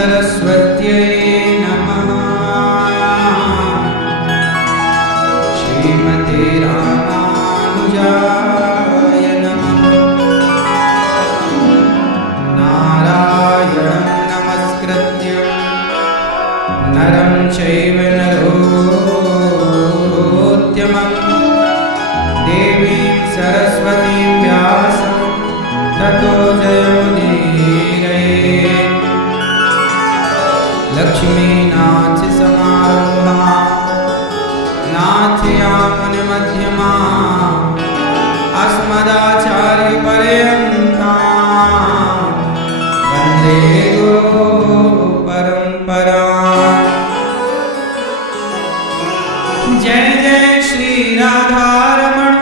सरस्वत्यै नमः। श्रीमते रामानुजाय नमः। नारायणं नमस्कृत्य नरं चैव नरोत्तमं देवीं सरस्वतीं व्यासं ततो जयमुदीरये। लक्ष्मीनाथ समारम्भां नाथयामुनिमध्यमाम् अस्मदाचार्यपर्यन्तां वन्दे गुरुपरम्पराम्। जय जय श्री राधारमण,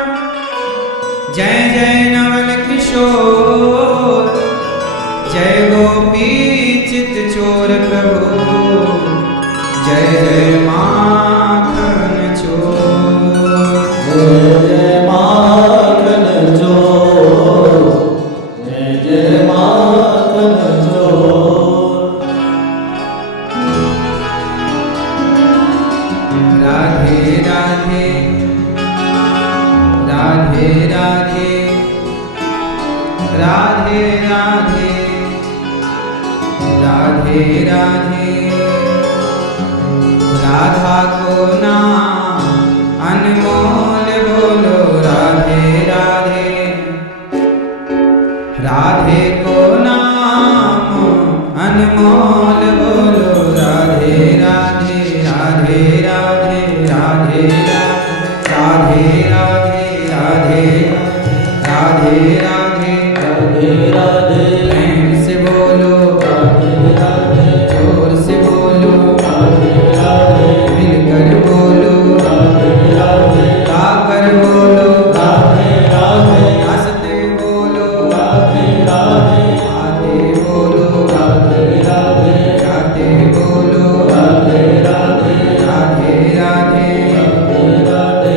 जय जय नवल किशोर, जय गोपी चित चोर प्रभु, जय जय माखन चोर। जय जय माखन चोर, जय जय माखन चोर। राधे राधे राधे राधे राधे राधे राधे राधे। राधा को नाम अनमोल बोलो राधे राधे। राधे को नाम अनमोल बोलो राधे राधे। राधे राधे राधे राधे राधे राधे राधे राधे राधे राधे प्रेम से बोलो राधे राधे, जोर से बोलो राधे राधे मिलकर बोलो राधे राधे, गाकर बोलो राधे राधे हंसते बोलो राधे राधे, आते बोलो राधे राधे जाते बोलो राधे राधे राधे राधे। राधे राधे।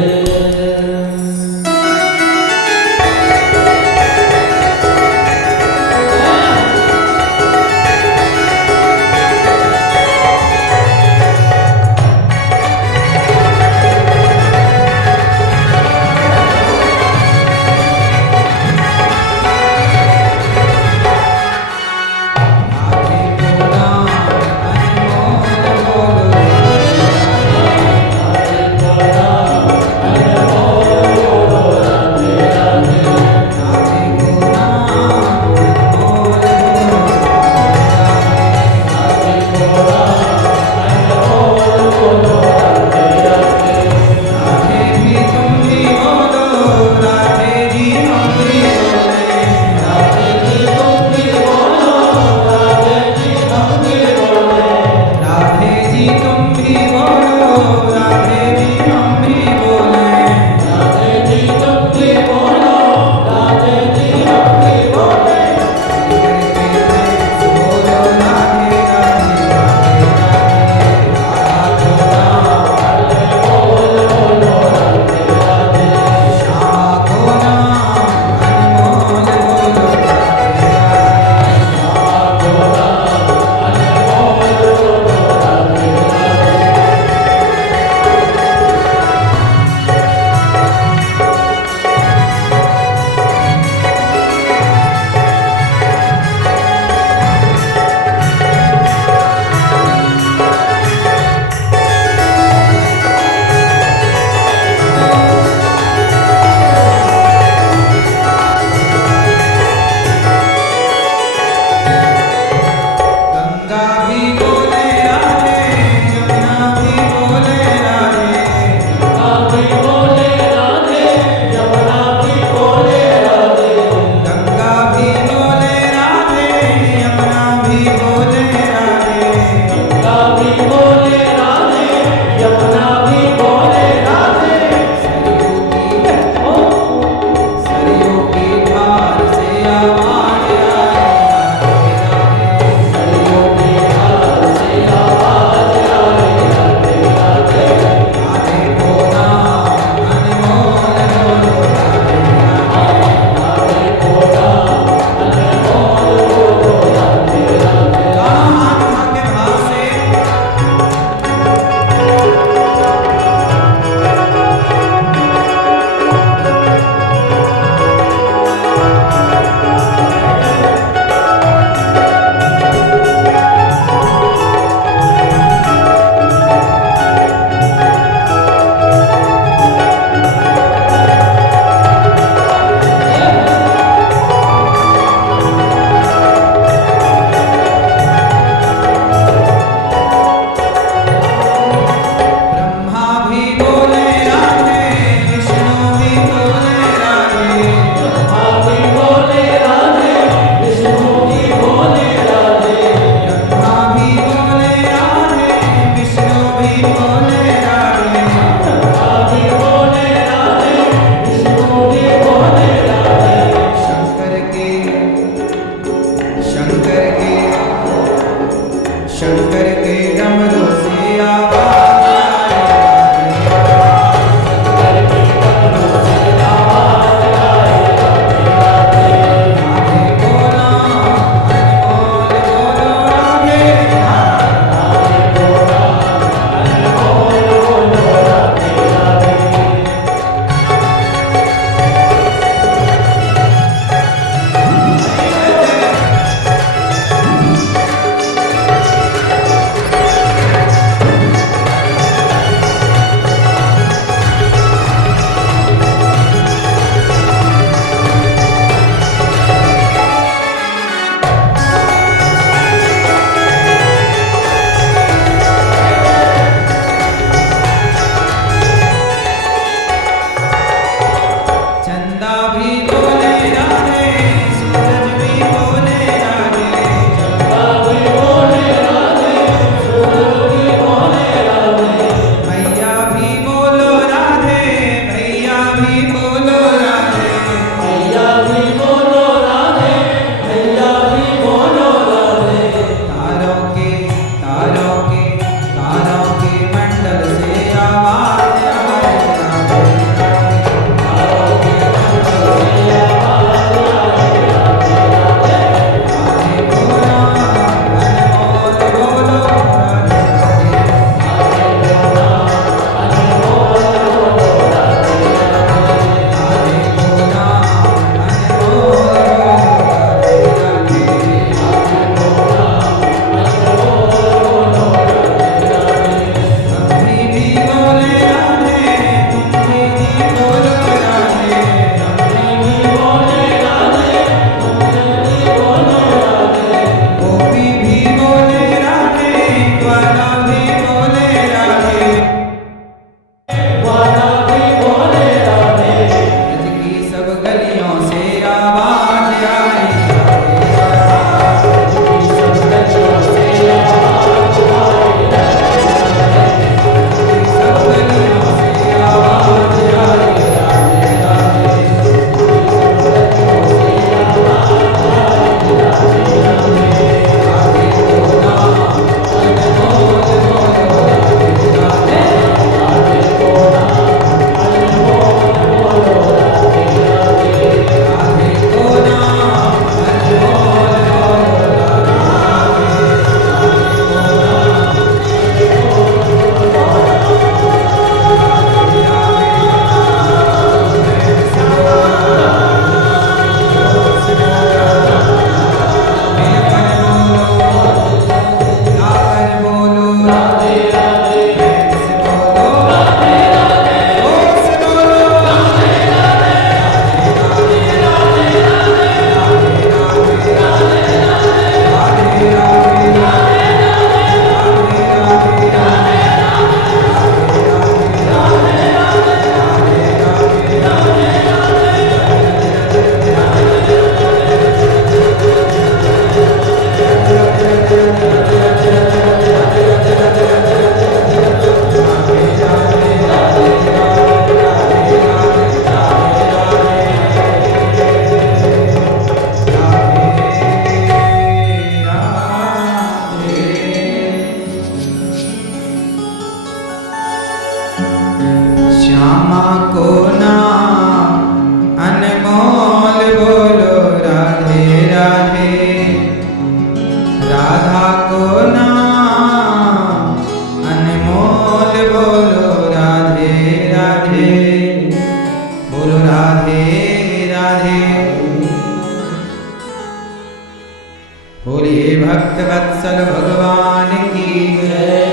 बोलिए भक्त वत्सल भगवान की जय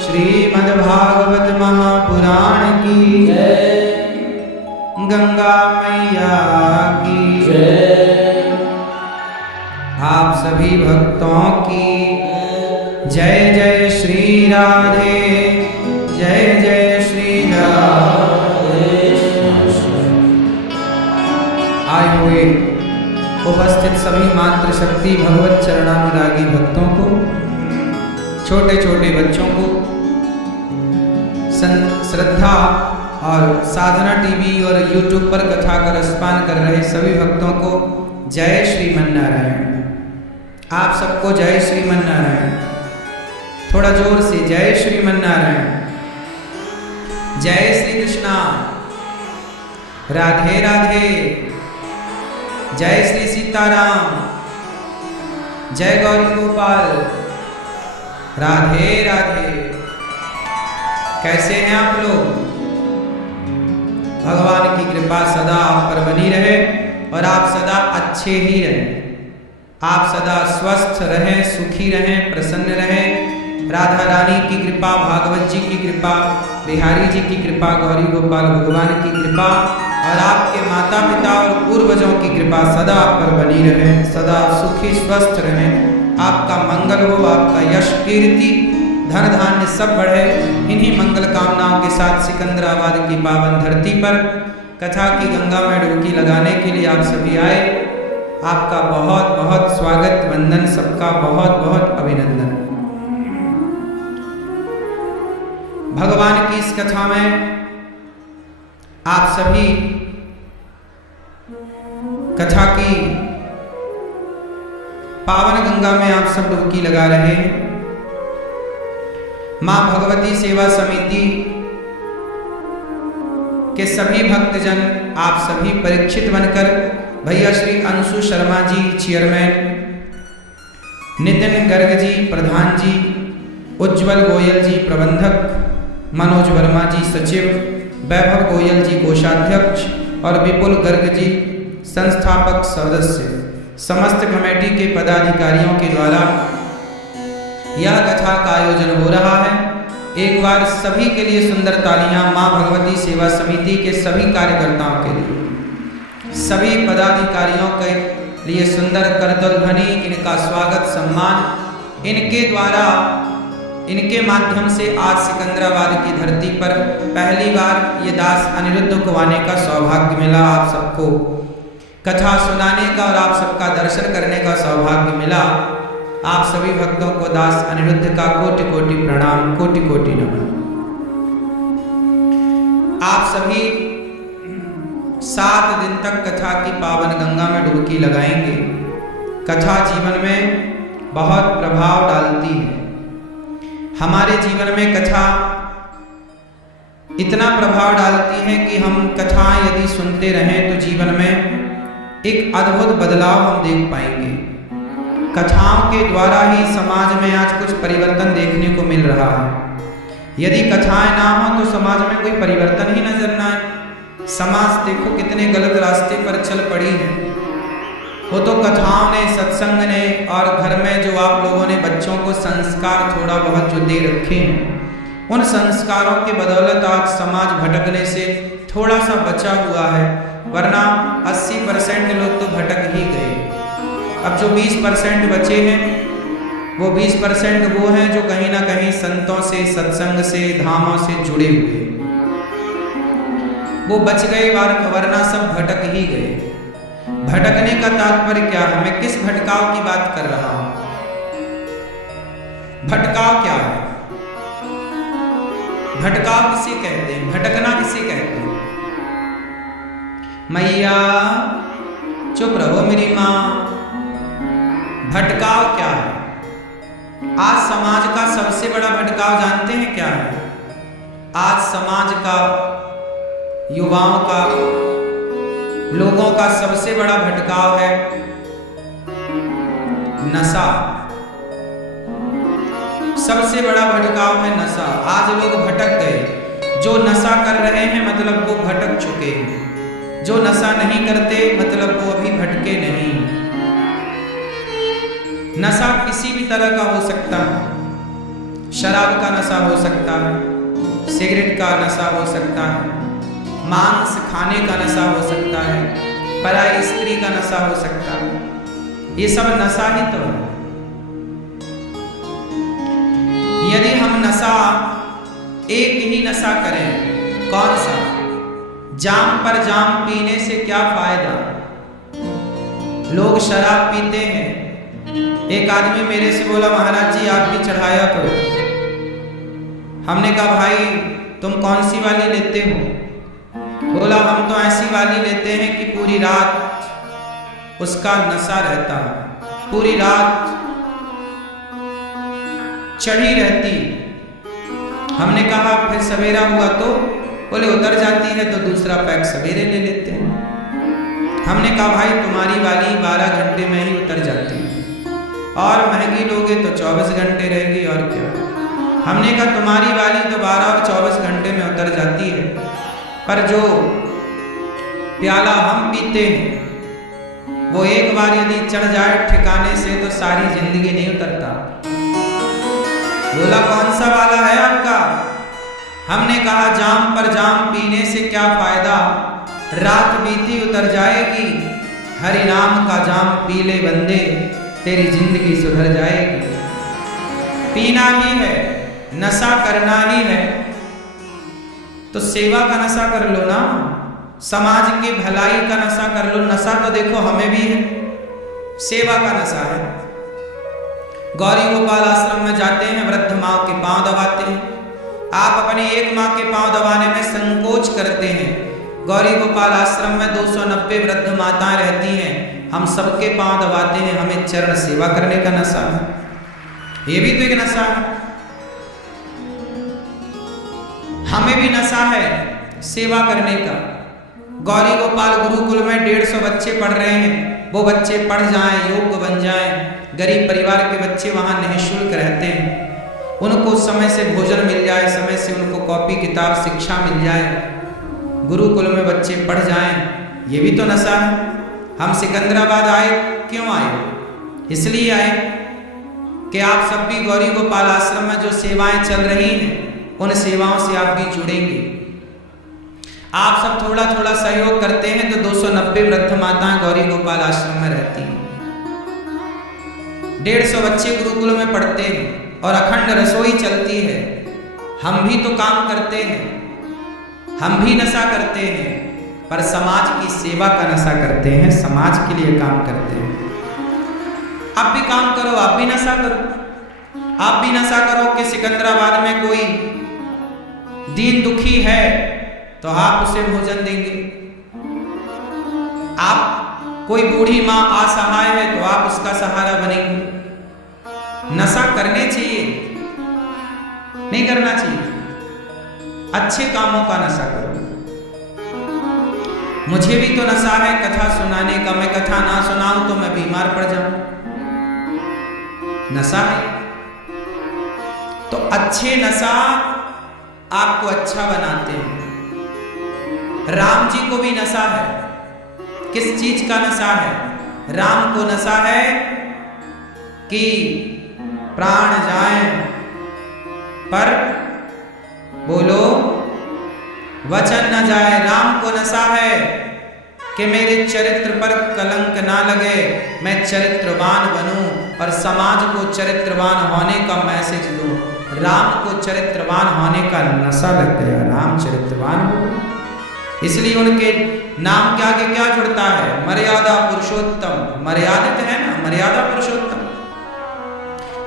श्रीमद्भागवत महापुराण की जय गंगा मैया की जय आप सभी भक्तों की जय जय श्री राधे जय जय श्री राधे। आए हुए उपस्थित सभी मातृशक्ति भगवत चरणानुरागी भक्तों को, छोटे छोटे बच्चों को, श्रद्धा और साधना टीवी और यूट्यूब पर कथा का रसपान कर रहे सभी भक्तों को जय श्रीमन्नारायण। आप सबको जय श्रीमन्नारायण। थोड़ा जोर से जय श्रीमन्नारायण। जय श्री कृष्णा। राधे राधे। जय श्री सीताराम। जय गौरी गोपाल। राधे राधे। कैसे हैं आप लोग? भगवान की कृपा सदा आप पर बनी रहे और आप सदा अच्छे ही रहें। आप सदा स्वस्थ रहें, सुखी रहें, प्रसन्न रहें। राधा रानी की कृपा, भागवत जी की कृपा, बिहारी जी की कृपा, गौरी गोपाल भगवान की कृपा और आपके माता पिता और पूर्वजों की कृपा सदा आप पर बनी रहे। सदा सुखी स्वस्थ रहें। आपका मंगल हो, आपका यश कीर्ति धन धान्य सब बढ़े। इन्हीं मंगल कामनाओं के साथ सिकंदराबाद की पावन धरती पर कथा की गंगा में डुबकी लगाने के लिए आप सभी आए। आपका बहुत बहुत स्वागत, वंदन, सबका बहुत बहुत अभिनंदन। भगवान की इस कथा में आप सभी कथा की पावन गंगा में आप सब डुबकी लगा रहे हैं। मां भगवती सेवा समिति के सभी भक्तजन, आप सभी परीक्षित बनकर भैया श्री अंशु शर्मा जी चेयरमैन, नितिन गर्ग जी प्रधान जी, उज्जवल गोयल जी प्रबंधक, मनोज वर्मा जी सचिव, वैभव गोयल जी कोषाध्यक्ष और विपुल गर्ग जी संस्थापक सदस्य, समस्त कमेटी के पदाधिकारियों के द्वारा यह कथा का आयोजन हो रहा है। एक बार सभी के लिए सुंदर तालियां मां भगवती सेवा समिति के सभी कार्यकर्ताओं के लिए, सभी पदाधिकारियों के लिए सुंदर करतल ध्वनि, इनका स्वागत सम्मान। इनके द्वारा, इनके माध्यम से आज सिकंदराबाद की धरती पर पहली बार ये दास अनिरुद्ध को आने का सौभाग्य मिला। आप सबको कथा सुनाने का और आप सबका दर्शन करने का सौभाग्य मिला। आप सभी भक्तों को दास अनिरुद्ध का कोटि कोटि प्रणाम, कोटि कोटि नमन। आप सभी 7 दिन तक कथा की पावन गंगा में डुबकी लगाएंगे। कथा जीवन में बहुत प्रभाव डालती है। हमारे जीवन में कथा इतना प्रभाव डालती है कि हम कथाएं यदि सुनते रहें तो जीवन में एक अद्भुत बदलाव हम देख पाएंगे। कथाओं के द्वारा ही समाज में आज कुछ परिवर्तन देखने को मिल रहा है। यदि कथाएं ना हो तो समाज में कोई परिवर्तन ही नजर ना आए। समाज देखो कितने गलत रास्ते पर चल पड़ी है। वो तो कथाओं ने, सत्संग ने और घर में जो आप लोगों ने बच्चों को संस्कार थोड़ा बहुत जो दे रखे हैं, उन संस्कारों के बदौलत आज समाज भटकने से थोड़ा सा बचा हुआ है, वरना 80% लोग तो भटक ही गए। अब जो 20% बचे हैं, वो 20% वो हैं जो कहीं ना कहीं संतों से, सत्संग से, धामों से जुड़े हुए, वो बच गए, वरना सब भटक ही गए। भटकने का तात्पर्य क्या है? मैं किस भटकाव की बात कर रहा हूं? भटकाव क्या है? भटकाव किसे कहते हैं? भटकना किसे कहते हैं? मैया चुप रहो मेरी मां। भटकाव क्या है? आज समाज का सबसे बड़ा भटकाव जानते हैं क्या है? आज समाज का, युवाओं का, लोगों का सबसे बड़ा भटकाव है नशा। सबसे बड़ा भटकाव है नशा। आज लोग भटक गए। जो नशा कर रहे हैं मतलब वो भटक चुके हैं, जो नशा नहीं करते मतलब वो अभी भटके नहीं। नशा किसी भी तरह का हो सकता है। शराब का नशा हो सकता है, सिगरेट का नशा हो सकता है, मांस खाने का नशा हो सकता है, पराई स्त्री का नशा हो सकता है। ये सब नशा ही तो है। यदि हम नशा एक ही नशा करें, कौन सा? जाम पर जाम पीने से क्या फायदा? लोग शराब पीते हैं। एक आदमी मेरे से बोला, महाराज जी आप भी चढ़ाया करो। हमने कहा भाई तुम कौन सी वाली लेते हो? बोला हम तो ऐसी वाली लेते हैं कि पूरी रात उसका नशा रहता है, पूरी रात चढ़ी रहती। हमने कहा फिर सवेरा हुआ तो? बोले उतर जाती है तो दूसरा पैक सवेरे ले लेते हैं। हमने कहा भाई तुम्हारी वाली 12 घंटे में ही उतर जाती है, और महंगी लोगे तो 24 घंटे रहेगी और क्या। हमने कहा तुम्हारी वाली तो 12 और 24 घंटे में उतर जाती है, पर जो प्याला हम पीते हैं वो एक बार यदि चढ़ जाए ठिकाने से तो सारी जिंदगी नहीं उतरता। बोला कौन सा वाला है आपका? हमने कहा जाम पर जाम पीने से क्या फायदा, रात बीती उतर जाएगी। हरि नाम का जाम पी ले बंदे, तेरी जिंदगी सुधर जाएगी। पीना ही है, नशा करना ही है तो सेवा का नशा कर लो ना, समाज की भलाई का नशा कर लो। नशा तो देखो हमें भी है, सेवा का नशा है। गौरी गोपाल आश्रम में जाते हैं, वृद्ध माँ के पांव दबाते हैं। आप अपनी एक माँ के पांव दबाने में संकोच करते हैं। गौरी गोपाल आश्रम में 290 वृद्ध माताएं रहती हैं, हम सबके पांव दबाते हैं। हमें चरण सेवा करने का नशा है, ये भी तो एक नशा है। हमें भी नशा है सेवा करने का। गौरी गोपाल गुरुकुल में 150 बच्चे पढ़ रहे हैं, वो बच्चे पढ़ जाएं, योग्य बन जाएं। गरीब परिवार के बच्चे वहाँ निःशुल्क रहते हैं, उनको समय से भोजन मिल जाए, समय से उनको कॉपी किताब शिक्षा मिल जाए, गुरुकुल में बच्चे पढ़ जाएं, ये भी तो नशा है। हम सिकंदराबाद आए, क्यों आए? इसलिए आए कि आप सब भी गौरी गोपाल आश्रम में जो सेवाएं चल रही हैं उन सेवाओं से आप भी जुड़ेंगे। आप सब थोड़ा थोड़ा सहयोग करते हैं तो 290 वृद्ध माताएं गौरी गोपाल आश्रम में रहती हैं। 150 बच्चे गुरुकुल में पढ़ते हैं और अखंड रसोई चलती है। हम भी तो काम करते हैं, हम भी नशा करते हैं, पर समाज की सेवा का नशा करते हैं, समाज के लिए काम करते हैं। आप भी काम करो, आप भी नशा करो। आप भी नशा करो कि सिकंदराबाद में कोई दीन दुखी है तो आप उसे भोजन देंगे। आप कोई बूढ़ी माँ असहाय है तो आप उसका सहारा बनेंगे। नशा करने चाहिए, नहीं करना चाहिए। अच्छे कामों का नशा करो। मुझे भी तो नशा है कथा सुनाने का, मैं कथा ना सुनाऊं तो मैं बीमार पड़ जाऊं, नशा है। तो अच्छे नशा आपको अच्छा बनाते हैं। राम जी को भी नशा है। किस चीज का नशा है? राम को नशा है कि प्राण जाएं पर बोलो वचन न जाए। राम को नशा है कि मेरे चरित्र पर कलंक ना लगे, मैं चरित्रवान बनूं और समाज को चरित्रवान होने का मैसेज दूं। राम को चरित्रवान होने का नशा लग गया, राम चरित्रवान हो, इसलिए उनके नाम के आगे क्या जुड़ता है? मर्यादा पुरुषोत्तम। मर्यादित है ना, मर्यादा पुरुषोत्तम।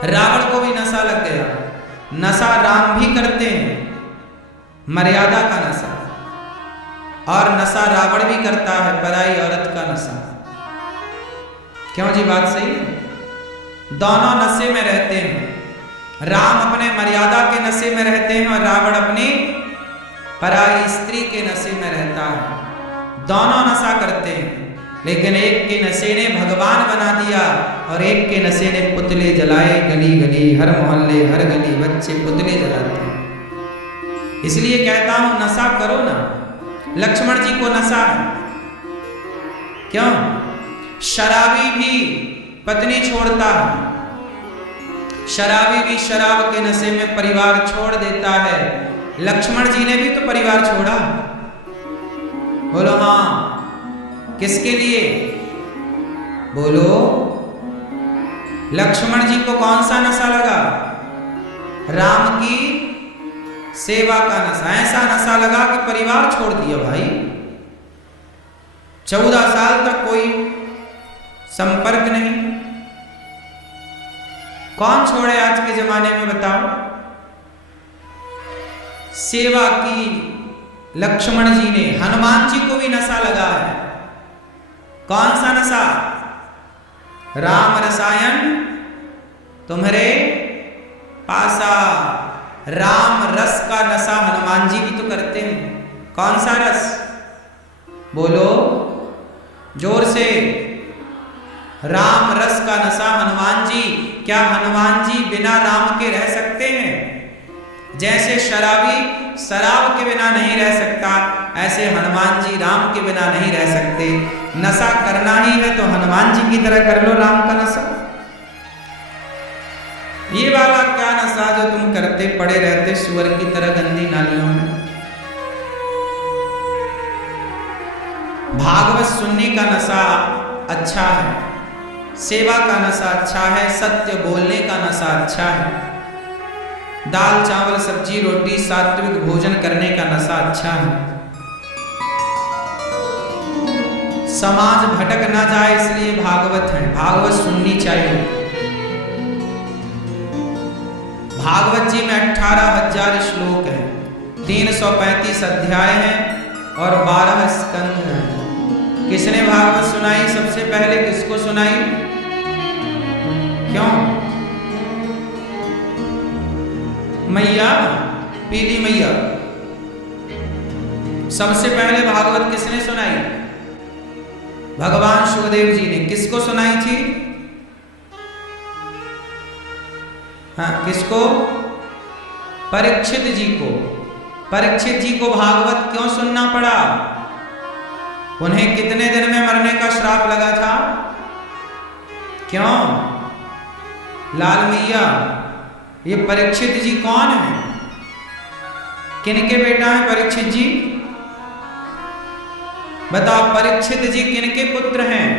रावण को भी नशा लग गया। नशा राम भी करते हैं, मर्यादा का नशा, और नशा रावण भी करता है, पराई औरत का नशा। क्यों जी, बात सही है? दोनों नशे में रहते हैं। राम अपने मर्यादा के नशे में रहते हैं और रावण अपनी पराई स्त्री के नशे में रहता है। दोनों नशा करते हैं, लेकिन एक के नशे ने भगवान बना दिया और एक के नशे ने पुतले जलाए। गली गली, हर मोहल्ले, हर गली बच्चे पुतले जलाते हैं। इसलिए कहता हूं नशा करो ना। लक्ष्मण जी को नशा है, क्यों? शराबी भी पत्नी छोड़ता है, शराबी भी शराब के नशे में परिवार छोड़ देता है। लक्ष्मण जी ने भी तो परिवार छोड़ा। बोलो हाँ, किसके लिए? बोलो, लक्ष्मण जी को कौन सा नशा लगा? राम की सेवा का नशा। ऐसा नशा लगा कि परिवार छोड़ दिया भाई। 14 साल तक कोई संपर्क नहीं। कौन छोड़े आज के जमाने में, बताओ? सेवा की लक्ष्मण जी ने। हनुमान जी को भी नशा लगा है। कौन सा नशा? राम रसायन तुम्हारे पासा। राम रस का नशा हनुमान जी भी तो करते हैं। कौन सा रस? बोलो जोर से। राम रस का नशा हनुमान जी। क्या हनुमान जी बिना राम के रह सकते हैं? जैसे शराबी शराब के बिना नहीं रह सकता, ऐसे हनुमान जी राम के बिना नहीं रह सकते। नशा करना ही है तो हनुमान जी की तरह कर लो राम का नशा। ये वाला क्या नशा जो तुम करते पड़े रहते सुअर की तरह गंदी नालियों में। भागवत सुनने का नशा अच्छा है, सेवा का नशा अच्छा है, सत्य बोलने का नशा अच्छा है, दाल चावल सब्जी रोटी सात्विक भोजन करने का नशा अच्छा है। समाज भटक ना जाए इसलिए भागवत है, भागवत सुननी चाहिए। भागवत जी में 18,000 श्लोक हैं, 335 अध्याय हैं और 12 स्कंध हैं। किसने भागवत सुनाई? सबसे पहले किसको सुनाई? क्यों? मैया, पीली मैया। सबसे पहले भागवत किसने सुनाई? भगवान सुखदेव जी ने। किसको सुनाई थी? हाँ, किसको? परीक्षित जी को। परीक्षित जी को भागवत क्यों सुनना पड़ा? उन्हें कितने दिन में मरने का श्राप लगा था? क्यों? लाल मैया, ये परीक्षित जी कौन है? किनके बेटा है परीक्षित जी? बताओ, परीक्षित जी किनके पुत्र हैं?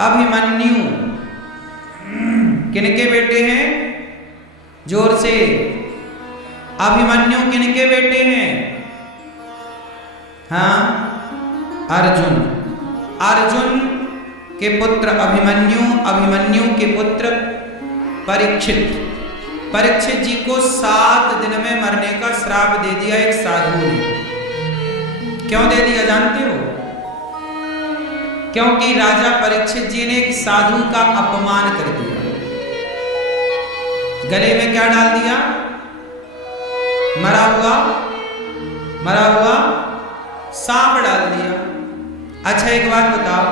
अभिमन्यु। किनके बेटे हैं? जोर से। अभिमन्यु किनके बेटे हैं? हाँ, अर्जुन। अर्जुन के पुत्र अभिमन्यु, अभिमन्यु के पुत्र परीक्षित। परीक्षित जी को 7 दिन में मरने का श्राप दे दिया एक साधु ने। क्यों दे दिया जानते हो? क्योंकि राजा परीक्षित जी ने एक साधु का अपमान कर दिया। गले में क्या डाल दिया? मरा हुआ सांप डाल दिया। अच्छा एक बात बताओ,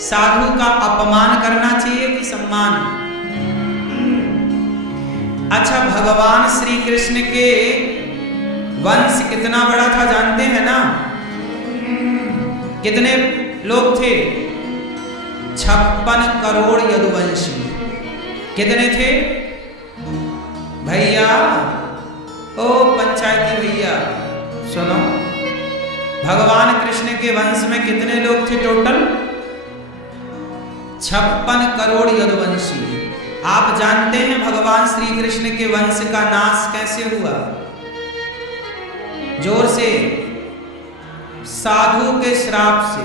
साधु का अपमान करना चाहिए कि सम्मान? अच्छा, भगवान श्री कृष्ण के वंश कितना बड़ा था जानते हैं ना? कितने लोग थे? 56 करोड़ यदुवंशी। कितने थे भैया? ओ पंचायती भैया सुनो, भगवान कृष्ण के वंश में कितने लोग थे टोटल? 56 करोड़ यदुवंशी। आप जानते हैं भगवान श्री कृष्ण के वंश का नाश कैसे हुआ? जोर से। साधु के श्राप से।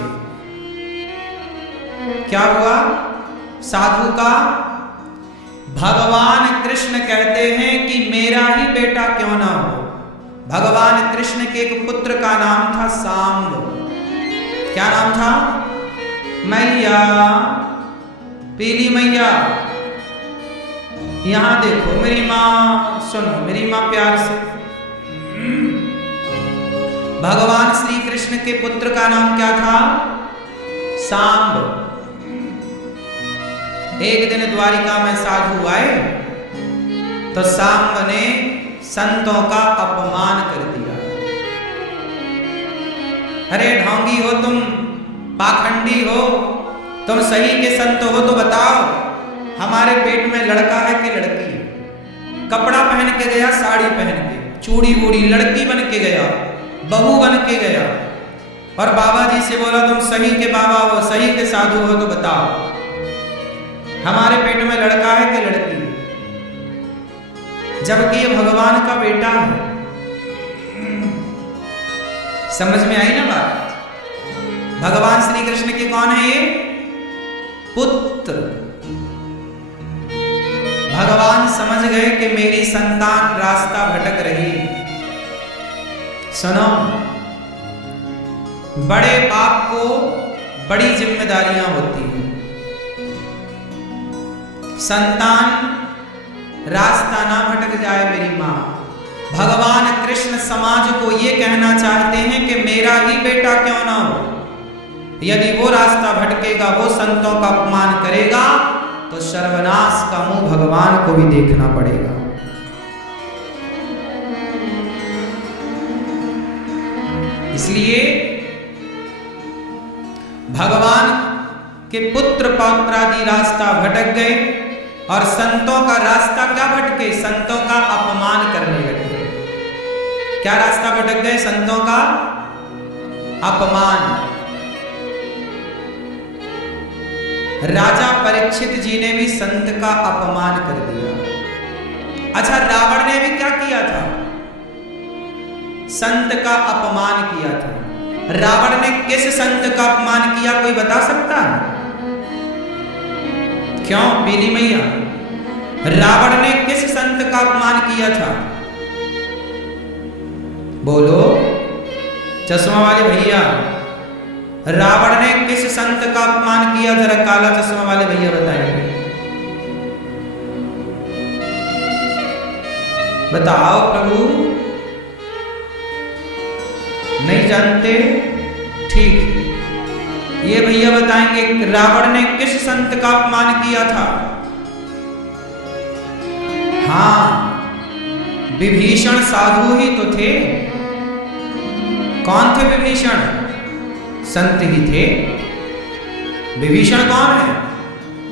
क्या हुआ? साधु का। भगवान कृष्ण कहते हैं कि मेरा ही बेटा क्यों ना हो। भगवान कृष्ण के एक पुत्र का नाम था सांब। क्या नाम था? मैया, पीली मैया, यहां देखो मेरी मां, सुनो मेरी मां प्यार से। भगवान श्री कृष्ण के पुत्र का नाम क्या था? सांब। एक दिन द्वारिका में साधु आए तो सांब ने संतों का अपमान कर दिया। अरे ढोंगी हो तुम, पाखंडी हो, तुम सही के संत हो तो बताओ हमारे पेट में लड़का है कि लड़की है? कपड़ा पहन के गया, साड़ी पहन के, चूड़ी बूड़ी, लड़की बन के गया, बहू बन के गया, और बाबा जी से बोला तुम सही के बाबा हो, सही के साधु हो तो बताओ हमारे पेट में लड़का है कि लड़की है? जबकि ये भगवान का बेटा है। समझ में आई ना बात? भगवान श्री कृष्ण के कौन है ये? पुत्र। भगवान समझ गए कि मेरी संतान रास्ता भटक रही। सुनो, बड़े बाप को बड़ी जिम्मेदारियां होती हैं। संतान रास्ता ना भटक जाए मेरी मां। भगवान कृष्ण समाज को यह कहना चाहते हैं कि मेरा ही बेटा क्यों ना हो, यदि वो रास्ता भटकेगा, वो संतों का अपमान करेगा, तो सर्वनाश का मुंह भगवान को भी देखना पड़ेगा। इसलिए भगवान के पुत्र पौत्रादि रास्ता भटक गए और संतों का रास्ता क्या भटके? संतों का अपमान करने लगे। क्या रास्ता भटक गए? संतों का अपमान। राजा परीक्षित जी ने भी संत का अपमान कर दिया। अच्छा, रावण ने भी क्या किया था? संत का अपमान किया था। रावण ने किस संत का अपमान किया, कोई बता सकता है? क्यों पीली मैया? रावण ने किस संत का अपमान किया था? बोलो चश्मा वाले भैया, रावण ने किस संत का अपमान किया? जरा काला चश्मा वाले भैया बताएंगे। बताओ प्रभु, नहीं जानते? ठीक, ये भैया बताएंगे रावण ने किस संत का अपमान किया था? हाँ, विभीषण साधु ही तो थे। कौन थे विभीषण? संत ही थे। विभीषण कौन है?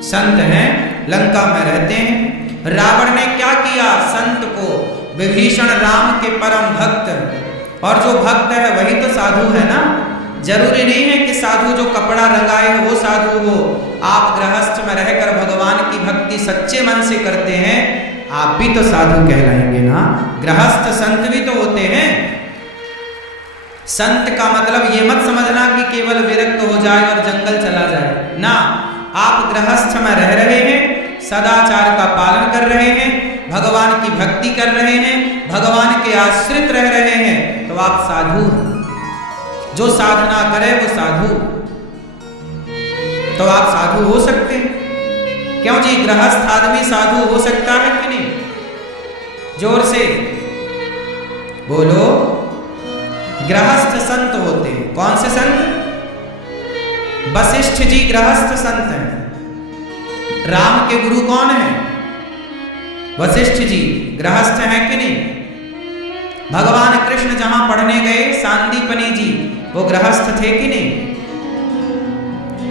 संत हैं, लंका में रहते हैं। रावण ने क्या किया? संत को। विभीषण राम के परम भक्त, और जो भक्त है वही तो साधु है ना। जरूरी नहीं है कि साधु जो कपड़ा रंगाए हो वो साधु हो। आप गृहस्थ में रहकर भगवान की भक्ति सच्चे मन से करते हैं, आप भी तो साधु कहलाएंगे ना। गृहस्थ संत भी तो होते हैं। संत का मतलब ये मत समझना कि केवल विरक्त हो जाए और जंगल चला जाए ना। आप गृहस्थ में रह रहे हैं, सदाचार का पालन कर रहे हैं, भगवान की भक्ति कर रहे हैं, भगवान के आश्रित रह रहे हैं, तो आप साधु हैं। जो साधना करे वो साधु, तो आप साधु हो सकते हैं। क्यों जी, गृहस्थ आदमी साधु हो सकता है कि नहीं? जोर से बोलो। गृहस्थ संत होते हैं। कौन से संत? वशिष्ठ जी गृहस्थ संत हैं। राम के गुरु कौन है? वशिष्ठ जी गृहस्थ हैं कि नहीं? भगवान कृष्ण जहां पढ़ने गए, सांदीपनी जी, वो गृहस्थ थे कि नहीं?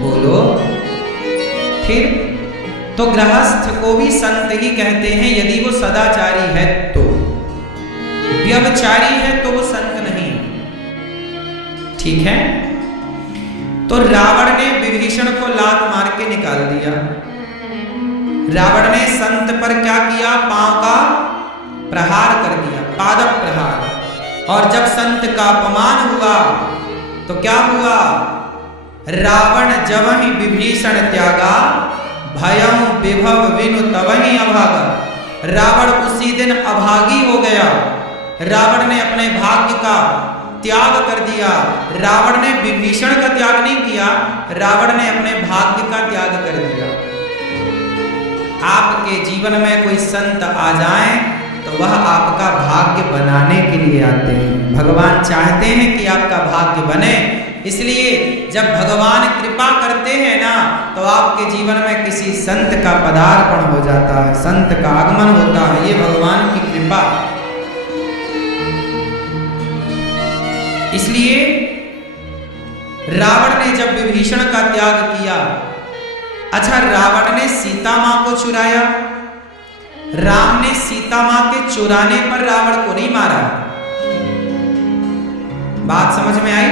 बोलो। फिर तो गृहस्थ को भी संत ही कहते हैं यदि वो सदाचारी है तो। व्यभिचारी है तो वो संत नहीं। ठीक है, तो रावण ने विभीषण को लात मार के निकाल दिया। रावण ने संत पर क्या किया? पांव का प्रहार कर दिया, पादप प्रहार। और जब संत का अपमान हुआ तो क्या हुआ? रावण जवहि विभीषण त्यागा, भयं विभव विनु तवहि अभागा। रावण उसी दिन अभागी हो गया। रावण ने अपने भाग्य का त्याग कर दिया। रावण ने विभीषण का त्याग नहीं किया, रावण ने अपने भाग्य का त्याग कर दिया। आपके जीवन में कोई संत आ जाए तो वह आपका भाग्य बनाने के लिए आते हैं। भगवान चाहते हैं कि आपका भाग्य बने, इसलिए जब भगवान कृपा करते हैं ना, तो आपके जीवन में किसी संत का पदार्पण हो जाता है, संत का आगमन होता है। ये भगवान की कृपा। इसलिए रावण ने जब विभीषण का त्याग किया अच्छा, रावण ने सीता मां को चुराया, राम ने सीता मां के चुराने पर रावण को नहीं मारा। बात समझ में आई?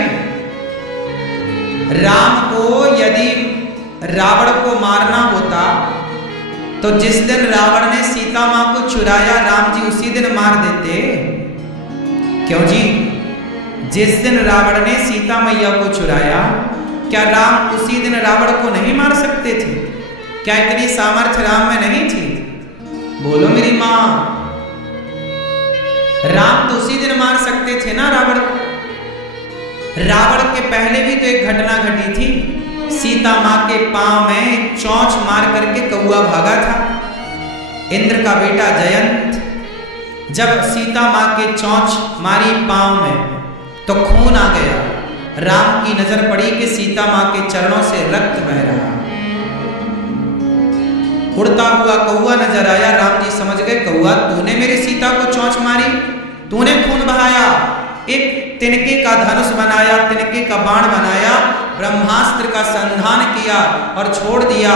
राम को यदि रावण को मारना होता तो जिस दिन रावण ने सीता मां को चुराया, राम जी उसी दिन मार देते। क्यों जी? जिस दिन रावण ने सीता मैया को चुराया, क्या राम उसी दिन रावण को नहीं मार सकते थे? क्या इतनी सामर्थ्य राम में नहीं थी? बोलो मेरी मां। राम तो उसी दिन मार सकते थे ना रावण को। रावण के पहले भी तो एक घटना घटी थी। सीता मां के पांव में चोंच मार करके कौआ भागा था। इंद्र का बेटा जयंत जब सीता मां के चोंच मारी पांव में तो खून आ गया। राम की नजर पड़ी कि सीता मां के चरणों से रक्त बह रहा। उड़ता हुआ कौआ नजर आया। राम जी समझ गए, कौआ तूने मेरी सीता को चोंच मारी, तूने खून बहाया। एक तिनके का धनुष बनाया, तिनके का बाण बनाया, ब्रह्मास्त्र का संधान किया और छोड़ दिया।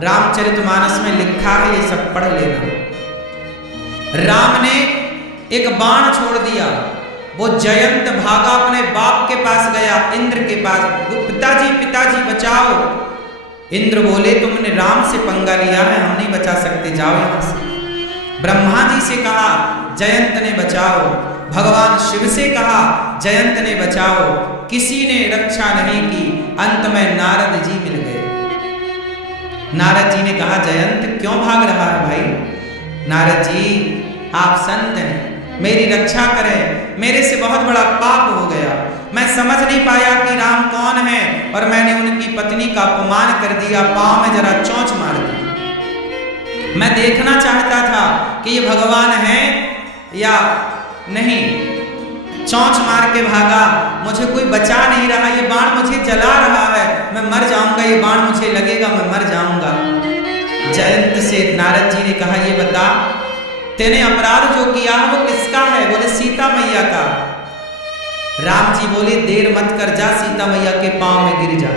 रामचरितमानस में लिखा है, ये सब पढ़ लेना। राम ने एक बाण छोड़ दिया। वो जयंत भागा, अपने बाप के पास गया, इंद्र के पास। पिताजी पिताजी बचाओ। इंद्र बोले, तुमने राम से पंगा लिया है, हम नहीं बचा सकते, जाओ यहां से। ब्रह्मा जी से कहा, जयंत ने बचाओ। भगवान शिव से कहा, जयंत ने बचाओ। किसी ने रक्षा नहीं की। अंत में नारद जी मिल गए। नारद जी ने कहा, जयंत क्यों भाग रहा है भाई? नारद जी, आप संत हैं, मेरी रक्षा करें, मेरे से बहुत बड़ा पाप हो गया। मैं समझ नहीं पाया कि राम कौन है और मैंने उनकी पत्नी का अपमान कर दिया, पांव में जरा चोंच मार दी। मैं देखना चाहता था कि ये भगवान है या नहीं। चोंच मार के भागा, मुझे कोई बचा नहीं रहा। ये बाण मुझे जला रहा है, मैं मर जाऊंगा। ये बाण मुझे लगेगा, मैं मर जाऊंगा। जयंत से नारद जी ने कहा, ये बता, तेने अपराध जो किया वो किसका है? बोले, सीता मैया का। राम जी बोले, देर मत कर, जा सीता मैया के पांव में गिर जा।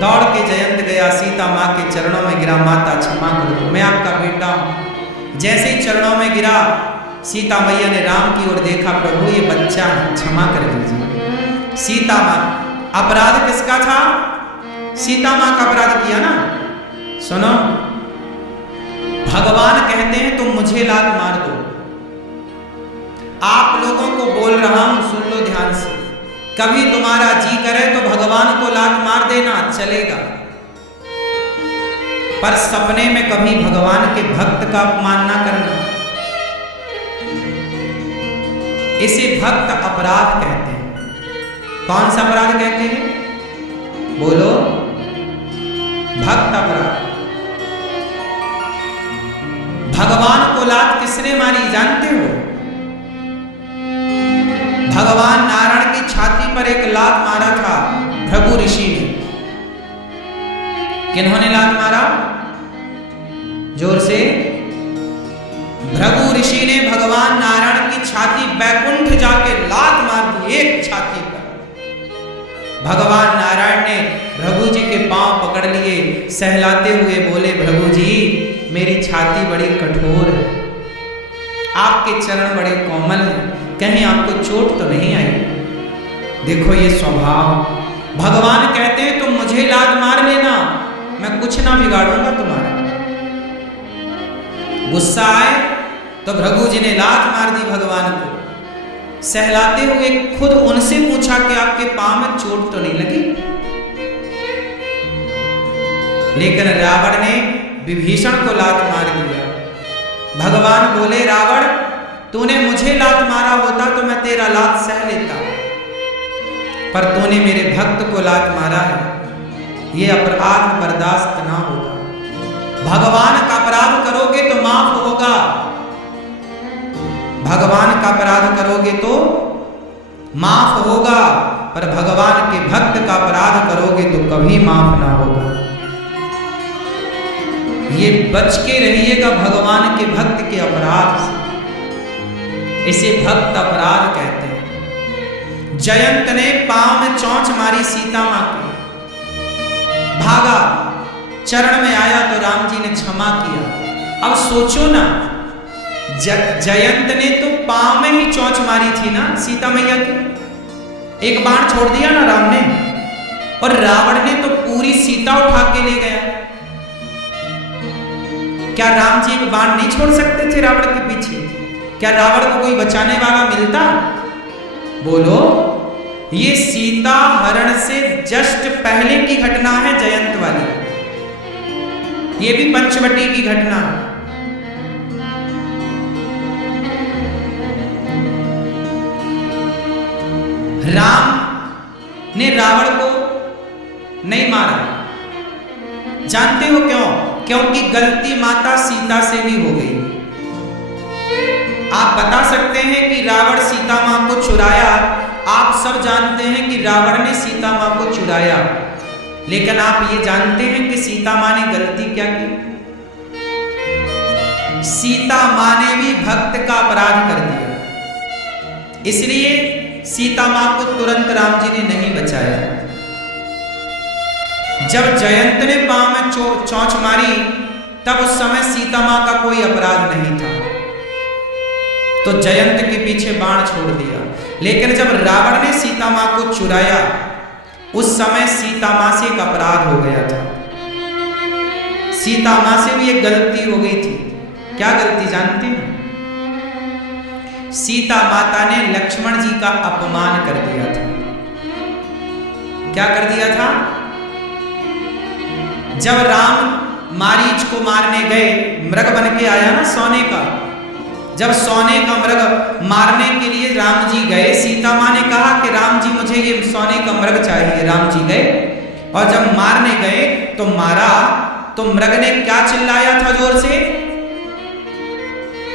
दौड़ के जयंत गया, सीता मां के चरणों में गिरा, माता क्षमा कर दो, मैं आपका बेटा हूं। जैसे ही चरणों में गिरा, सीता मैया ने राम की ओर देखा, प्रभु ये बच्चा है, क्षमा कर दीजिए। सीता मां, अपराध किसका था? सीता मां का अपराध किया ना। सुनो, भगवान कहते हैं तुम मुझे लात मार दो। आप लोगों को बोल रहा हूं, सुन लो ध्यान से। कभी तुम्हारा जी करे तो भगवान को लात मार देना, चलेगा। पर सपने में कभी भगवान के भक्त का अपमान ना करना। इसे भक्त अपराध कहते हैं। कौन सा अपराध कहते हैं? बोलो, भक्त अपराध। भगवान को लात किसने मारी जानते हो? भगवान नारायण की छाती पर एक लात मारा था भृगु ऋषि ने। किन्होंने लात मारा? जोर से। भृगु ऋषि ने भगवान नारायण की छाती, बैकुंठ जाके लात मार दी, एक छाती पर। भगवान नारायण ने भृगु जी के पांव पकड़ लिए, सहलाते हुए बोले, भृगु जी मेरी छाती बड़ी कठोर है, आपके चरण बड़े कोमल हैं, कहीं आपको चोट तो नहीं आई? देखो ये स्वभाव। भगवान कहते हैं तुम मुझे लात मार लेना, मैं कुछ ना बिगाड़ूंगा तुम्हारा। गुस्सा आए तो भृगु जी ने लात मार दी भगवान को। सहलाते हुए खुद उनसे पूछा कि आपके पांव में चोट तो नहीं लगी? लेकिन रावण ने विभीषण को लात मार दिया। भगवान बोले, रावण तूने मुझे लात मारा होता तो मैं तेरा लात सह लेता, पर तूने मेरे भक्त को लात मारा है, ये अपराध बर्दाश्त ना होगा। भगवान का अपराध करोगे तो माफ होगा, भगवान का अपराध करोगे तो माफ होगा, पर भगवान के भक्त का अपराध करोगे तो कभी माफ ना होगा। ये बच के रहिएगा भगवान के भक्त के अपराध से। इसे भक्त अपराध कहते हैं। जयंत ने पांव में चोंच मारी सीता मां की, भागा, चरण में आया तो राम जी ने क्षमा किया। अब सोचो ना, जयंत ने तो पांव में ही चोंच मारी थी ना सीता मैया की, एक बाण छोड़ दिया ना राम ने, और रावण ने तो पूरी सीता उठा के ले गया। क्या राम जी एक बाण नहीं छोड़ सकते थे रावण के पीछे? क्या रावण को कोई बचाने वाला मिलता? बोलो, ये सीता हरण से जस्ट पहले की घटना है जयंत वाली, ये भी पंचवटी की घटना है। राम ने रावण को नहीं मारा, जानते हो क्यों? क्योंकि गलती माता सीता से भी हो गई। आप बता सकते हैं कि रावण सीता मां को चुराया, आप सब जानते हैं कि रावण ने सीता मां को चुराया, लेकिन आप ये जानते हैं कि सीता मां ने गलती क्या की? सीता मां ने भी भक्त का अपराध कर दिया, इसलिए सीता मां को तुरंत राम जी ने नहीं बचाया। जब जयंत ने पांव में चोंच मारी, तब उस समय सीता मां का कोई अपराध नहीं था, तो जयंत के पीछे बाण छोड़ दिया। लेकिन जब रावण ने सीता मां को चुराया, उस समय सीता मां से एक अपराध हो गया था, सीता मां से भी एक गलती हो गई थी। क्या गलती जानते हैं? सीता माता ने लक्ष्मण जी का अपमान कर दिया था। क्या कर दिया था? जब राम मारीच को मारने गए, मृग बन के आया ना सोने का, जब सोने का मृग मारने के लिए राम जी गए, सीता मां ने कहा कि राम जी मुझे ये सोने का मृग चाहिए। राम जी गए और जब मारने गए तो मारा, तो मृग ने क्या चिल्लाया था जोर से?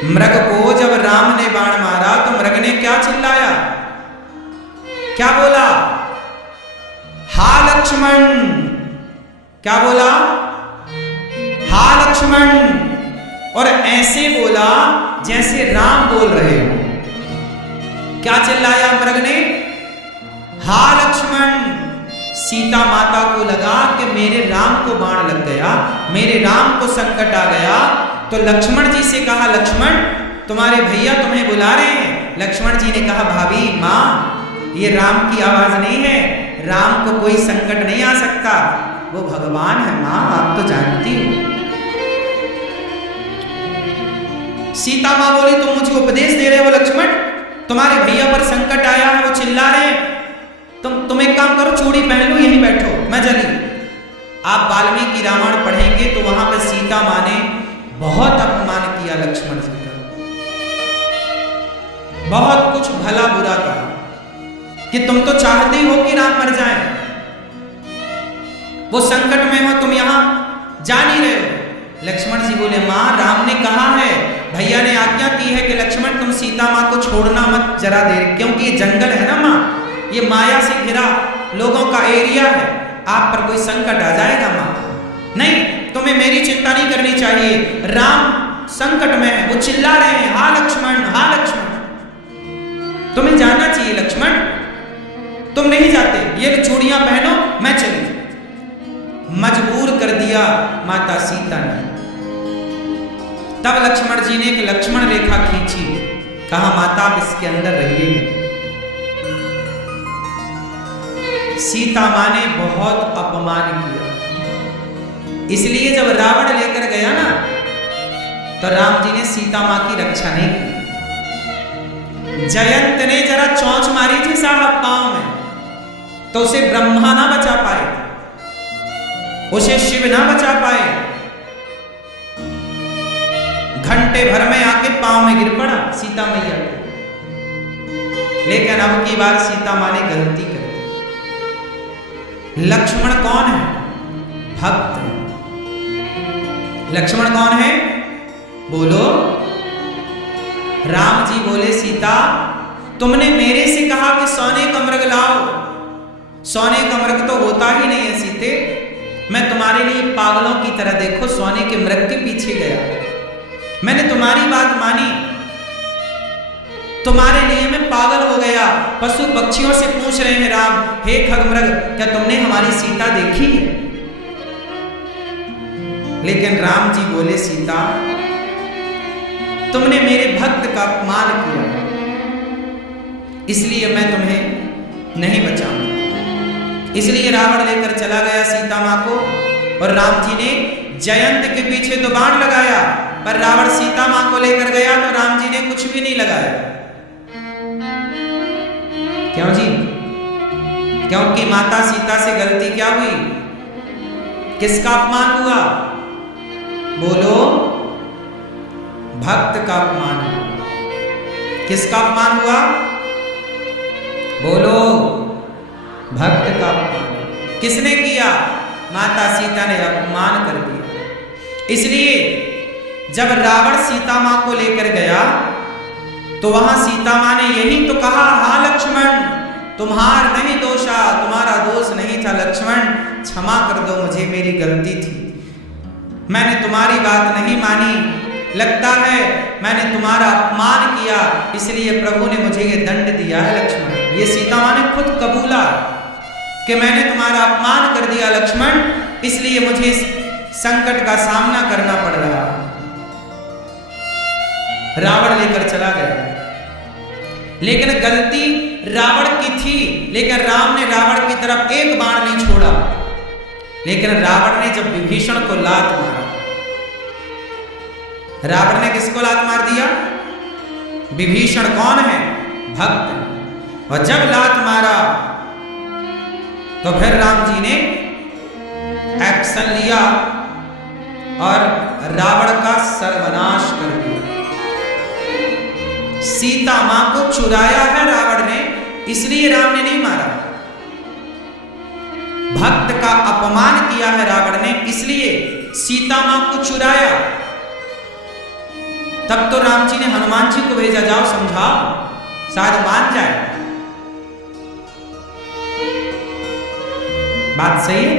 मृग को जब राम ने बाण मारा तो मृग ने क्या चिल्लाया? क्या बोला? हा लक्ष्मण। क्या बोला? हा लक्ष्मण। और ऐसे बोला जैसे राम बोल रहे हो। क्या चिल्लाया मृग ने? हा लक्ष्मण। सीता माता को लगा कि मेरे राम को बाण लग गया, मेरे राम को संकट आ गया, तो लक्ष्मण जी से कहा, लक्ष्मण तुम्हारे भैया तुम्हें बुला रहे हैं। लक्ष्मण जी ने कहा, भाभी माँ ये राम की आवाज नहीं है, राम को कोई संकट नहीं आ सकता, वो भगवान है माँ, आप तो जानती हो। सीता माँ बोली, तुम मुझे उपदेश दे रहे हो लक्ष्मण? तुम्हारे भैया पर संकट आया है, वो चिल्ला रहे हैं, तुम एक काम करो, चूड़ी पहन लो, यहीं बैठो, मैं चली। आप वाल्मीकि रामायण पढ़ेंगे तो वहां पर सीता माँ ने बहुत अपमान किया लक्ष्मण जी का, बहुत कुछ भला बुरा कहा कि तुम तो चाहते हो कि राम मर जाए, वो संकट में हो, तुम यहां जा नहीं रहे हो। लक्ष्मण जी बोले, मां राम ने कहा है, भैया ने आज्ञा की है कि लक्ष्मण तुम सीता मां को छोड़ना मत जरा देर, क्योंकि ये जंगल है ना मां, ये माया से घिरा लोगों का एरिया है, आप पर कोई संकट आ जाएगा मां। नहीं, तुम्हें मेरी चिंता नहीं करनी चाहिए, राम संकट में है, वो चिल्ला रहे हैं, हा लक्ष्मण, हा लक्ष्मण, तुम्हें जाना चाहिए लक्ष्मण, तुम नहीं जाते, ये चूड़ियां पहनो, मैं चली। मजबूर कर दिया माता सीता ने। तब लक्ष्मण जी ने एक लक्ष्मण रेखा खींची, कहा माता आप इसके अंदर रहिएगा। सीता मां ने बहुत अपमान किया, इसलिए जब रावण लेकर गया ना, तो राम जी ने सीता मां की रक्षा नहीं की। जयंत ने जरा चोंच मारी थी साहब पांव में, तो उसे ब्रह्मा ना बचा पाए, उसे शिव ना बचा पाए, घंटे भर में आके पांव में गिर पड़ा सीता मैया को। लेकिन अब की बार सीता मां ने गलती कर दी। लक्ष्मण कौन है? भक्त। लक्ष्मण कौन है? बोलो। राम जी बोले, सीता तुमने मेरे से कहा कि सोने का मृग लाओ, सोने का मृग तो होता ही नहीं है सीते, मैं तुम्हारे लिए पागलों की तरह देखो सोने के मृग के पीछे गया, मैंने तुम्हारी बात मानी, तुम्हारे लिए मैं पागल हो गया। पशु पक्षियों से पूछ रहे हैं राम, हे खगमृग क्या तुमने हमारी सीता देखी है? लेकिन राम जी बोले, सीता तुमने मेरे भक्त का अपमान किया, इसलिए मैं तुम्हें नहीं बचाऊंगा। इसलिए रावण लेकर चला गया सीता मां को, और राम जी ने जयंत के पीछे तो बाण लगाया, पर रावण सीता मां को लेकर गया तो राम जी ने कुछ भी नहीं लगाया। क्यों जी? क्योंकि माता सीता से गलती क्या हुई? किसका अपमान हुआ? बोलो, भक्त का अपमान हुआ। किसका अपमान हुआ? बोलो, भक्त का अपमान। किसने किया? माता सीता ने अपमान कर दिया। इसलिए जब रावण सीता मां को लेकर गया तो वहां सीता मां ने यही तो कहा, हाँ लक्ष्मण, तुम्हार नहीं दोषा, तुम्हारा दोष नहीं था लक्ष्मण, क्षमा कर दो मुझे, मेरी गलती थी, मैंने तुम्हारी बात नहीं मानी, लगता है मैंने तुम्हारा अपमान किया, इसलिए प्रभु ने मुझे ये दंड दिया है लक्ष्मण। ये सीता मां ने खुद कबूला कि मैंने तुम्हारा अपमान कर दिया लक्ष्मण, इसलिए मुझे इस संकट का सामना करना पड़ रहा। रावण लेकर चला गया, लेकिन गलती रावण की थी, लेकिन राम ने रावण की तरफ एक बाण नहीं छोड़ा। लेकिन रावण ने जब विभीषण को लात मारा, रावण ने किसको लात मार दिया? विभीषण कौन है? भक्त। और जब लात मारा तो फिर राम जी ने एक्शन लिया और रावण का सर्वनाश कर दिया। सीता मां को चुराया है रावण ने, इसलिए राम ने नहीं मारा। भक्त का अपमान किया है रावण ने, इसलिए सीता मां को चुराया। तब तो राम जी ने हनुमान जी को भेजा, जाओ समझाओ, शायद मान जाए। बात सही है।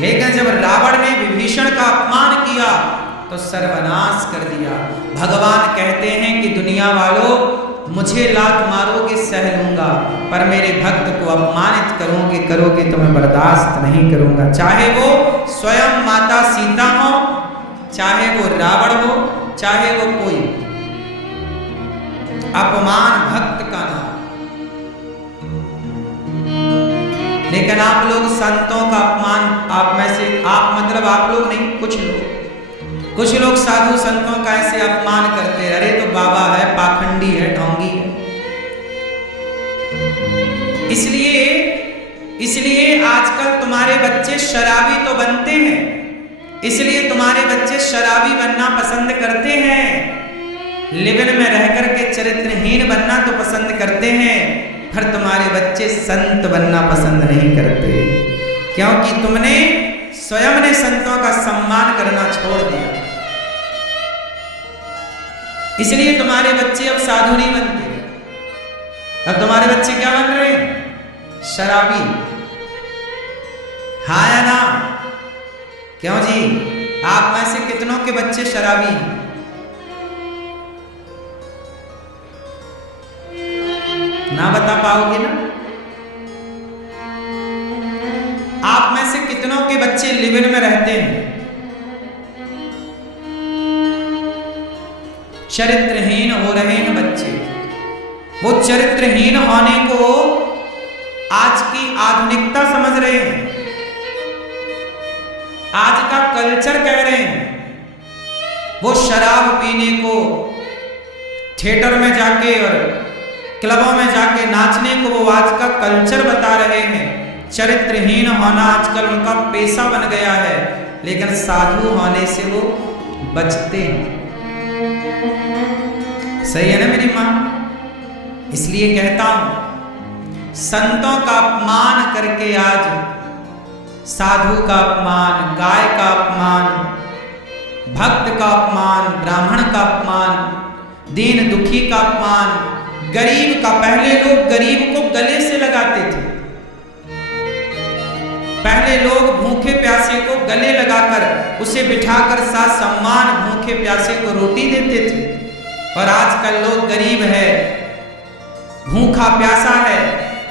लेकिन जब रावण ने विभीषण का अपमान किया तो सर्वनाश कर दिया। भगवान कहते हैं कि दुनिया वालों, मुझे लात मारोगे सह लूंगा, पर मेरे भक्त को अपमानित करोगे तो मैं बर्दाश्त नहीं करूंगा। चाहे वो स्वयं माता सीता हो, चाहे वो रावण हो, चाहे वो कोई, अपमान भक्त का ना। लेकिन आप लोग संतों का अपमान, आप में से, आप मतलब आप लोग नहीं, कुछ लोग साधु संतों का ऐसे अपमान करते, अरे तो बाबा है, पाखंडी है, ढोंगी है। इसलिए आजकल तुम्हारे बच्चे शराबी तो बनते हैं, इसलिए तुम्हारे बच्चे शराबी बनना पसंद करते हैं, लिविन में रहकर के चरित्रहीन बनना तो पसंद करते हैं, पर तुम्हारे बच्चे संत बनना पसंद नहीं करते, क्योंकि तुमने स्वयं ने संतों का सम्मान करना छोड़ दिया। इसलिए तुम्हारे बच्चे अब साधु नहीं बनते, अब तुम्हारे बच्चे क्या बन रहे हैं? शराबी। हाँ या ना? क्यों जी? आप में से कितनों के बच्चे शराबी हैं? ना बता पाओगे ना? आप में से कितनों के बच्चे लिविन में रहते हैं? चरित्रहीन हो रहे हैं बच्चे। वो चरित्रहीन होने को आज की आधुनिकता समझ रहे हैं, आज का कल्चर कह रहे हैं। वो शराब पीने को, थिएटर में जाके और क्लबों में जाके नाचने को वो आज का कल्चर बता रहे हैं। चरित्रहीन होना आजकल उनका पेशा बन गया है, लेकिन साधु होने से वो बचते हैं। सही है ना मेरी मां? इसलिए कहता हूं, संतों का अपमान करके आज साधु का अपमान, गाय का अपमान, भक्त का अपमान, ब्राह्मण का अपमान, दीन दुखी का अपमान, गरीब का। पहले लोग गरीब को गले से लगाते थे, पहले लोग भूखे प्यासे को गले लगाकर उसे बिठाकर साथ सम्मान भूखे प्यासे को रोटी देते थे। और आजकल लोग गरीब है, भूखा प्यासा है,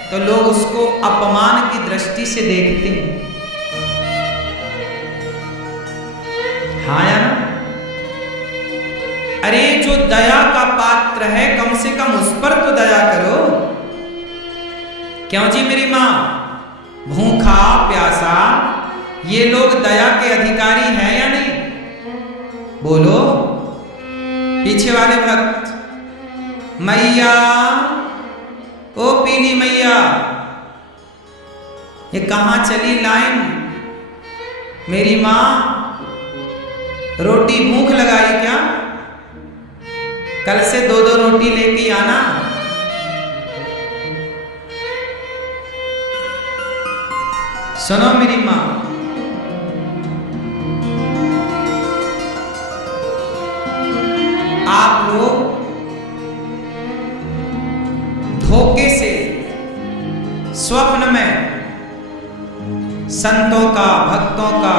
तो लोग उसको अपमान की दृष्टि से देखते हैं। दया का पात्र है, कम से कम उस पर तो दया करो। क्यों जी मेरी मां, भूखा प्यासा, ये लोग दया के अधिकारी हैं या नहीं? बोलो पीछे वाले भक्त। मैया, ओ पीली मैया, ये कहां चली लाइन? मेरी मां रोटी भूख लगाई क्या? कल से 2-2 रोटी लेके आना। सुनो मेरी मां, आप लोग धोखे से स्वप्न में संतों का, भक्तों का,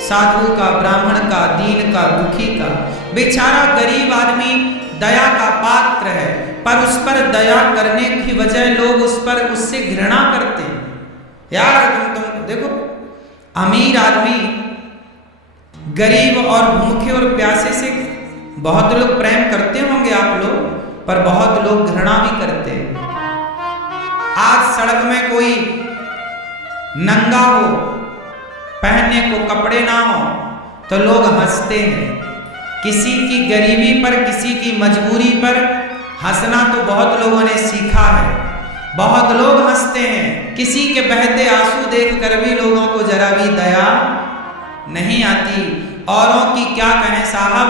साधु का, ब्राह्मण का, दीन का, दुखी का, बेचारा गरीब आदमी दया का पात्र है, पर उस पर दया करने की वजह लोग उससे घृणा करते हैं। यार तुम देखो, अमीर आदमी गरीब और भूखे और प्यासे से बहुत लोग प्रेम करते होंगे आप लोग, पर बहुत लोग घृणा भी करते हैं। आज सड़क में कोई नंगा हो, पहनने को कपड़े ना हो, तो लोग हंसते हैं। किसी की गरीबी पर, किसी की मजबूरी पर हंसना तो बहुत लोगों ने सीखा है, बहुत लोग हंसते हैं। किसी के बहते आंसू देखकर भी लोगों को जरा भी दया नहीं आती। औरों की क्या कहें साहब,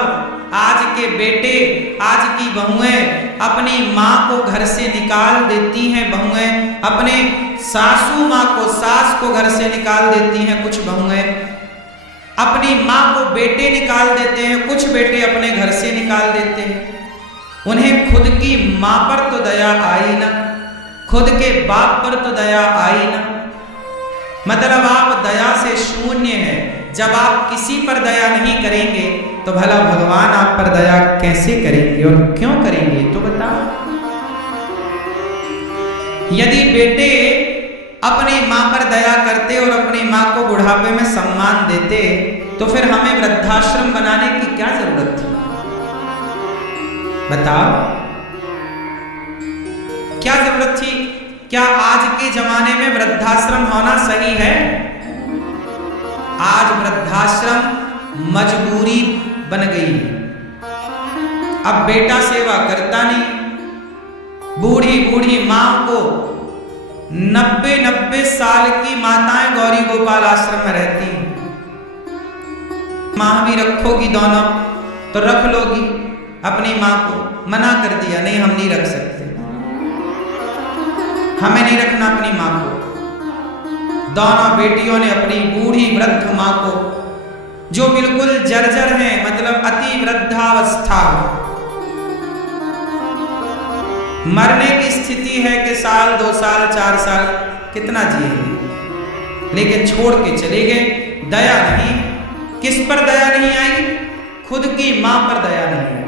आज के बेटे, आज की बहुएं अपनी माँ को घर से निकाल देती हैं। बहुएं अपने सासू माँ को, सास को घर से निकाल देती हैं। कुछ बहुएं अपनी माँ को बेटे निकाल देते हैं, कुछ बेटे अपने घर से निकाल देते हैं। उन्हें खुद की माँ पर तो दया आई ना, खुद के बाप पर तो दया आई ना। मतलब आप दया से शून्य हैं। जब आप किसी पर दया नहीं करेंगे तो भला भगवान आप पर दया कैसे करेंगे और क्यों करेंगे? तो बताओ। यदि बेटे अपनी मां पर दया करते और अपनी मां को बुढ़ापे में सम्मान देते, तो फिर हमें वृद्धाश्रम बनाने की क्या जरूरत थी? बताओ, क्या जरूरत थी? क्या आज के जमाने में वृद्धाश्रम होना सही है? आज वृद्धाश्रम मजबूरी बन गई है। अब बेटा सेवा करता नहीं। बूढ़ी बूढ़ी मां को 90-90 साल की माताएं गौरी गोपाल आश्रम में रहती हैं। मां भी रखोगी दोनों तो रख लोगी, अपनी मां को मना कर दिया, नहीं हम नहीं रख सकते, हमें नहीं रखना अपनी मां को। दोनों बेटियों ने अपनी बूढ़ी वृद्ध मां को, जो बिल्कुल जर्जर हैं, मतलब अति वृद्धावस्था, मरने की स्थिति है कि 1 2 साल 4 साल कितना जिएंगे, लेकिन छोड़ के चले गए। दया नहीं। किस पर दया नहीं आई? खुद की मां पर दया नहीं आई।